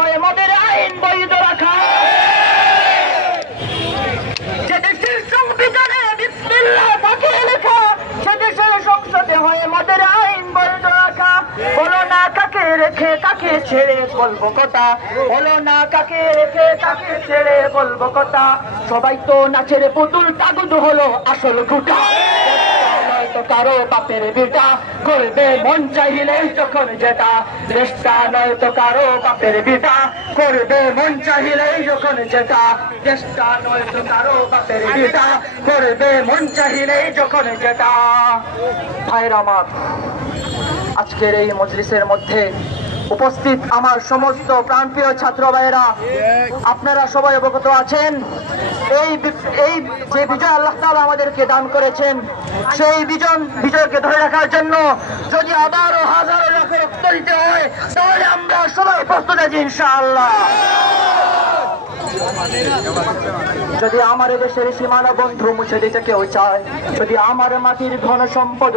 হয়ে মদের আইন বৈধ রাখা, যে দেশের সংবিধানে বিসমিল্লাহ থাকে লেখা, সে দেশের সংসদে হয়ে মদের আইন বৈধ রাখা। বলো না কাকে রেখে কাকে ছেড়ে বলবো কথা, বলো না কাকে রেখে কাকে ছেড়ে বলবো কথা। সবাই তো নাচের পুতুল, তাগুদ হলো আসল গুটা। তো কারো বাপের বেটা করবে মন চাইলেই যখন যেটা, দেশটা নয় তো কারো বাপের বেটা করবে মন চাইলেই যখন যেটা, দেশটা নয় তো কারো বাপের বেটা করবে মন চাইলেই যখন যেটা। ভাইরা আমার, আজকের এই মজলিসের মধ্যে উপস্থিত আমার সমস্ত প্রাণপ্রিয় ছাত্র ভাইয়েরা, আপনারা সবাই অবগত আছেন এই যে বিজয় আল্লাহ তাআলা আমাদেরকে দান করেছেন, সেই বিজয়কে ধরে রাখার জন্য যদি আবারও হাজারো লাখ রক্ত দিতে হয়, তাহলে আমরা সবাই প্রস্তুত আছি ইনশাআল্লাহ। যদি আমার দেশের সীমানা বন্ধু মুছে দিতে কেউ চায়, যদি আমার মাটির ধন সম্পদ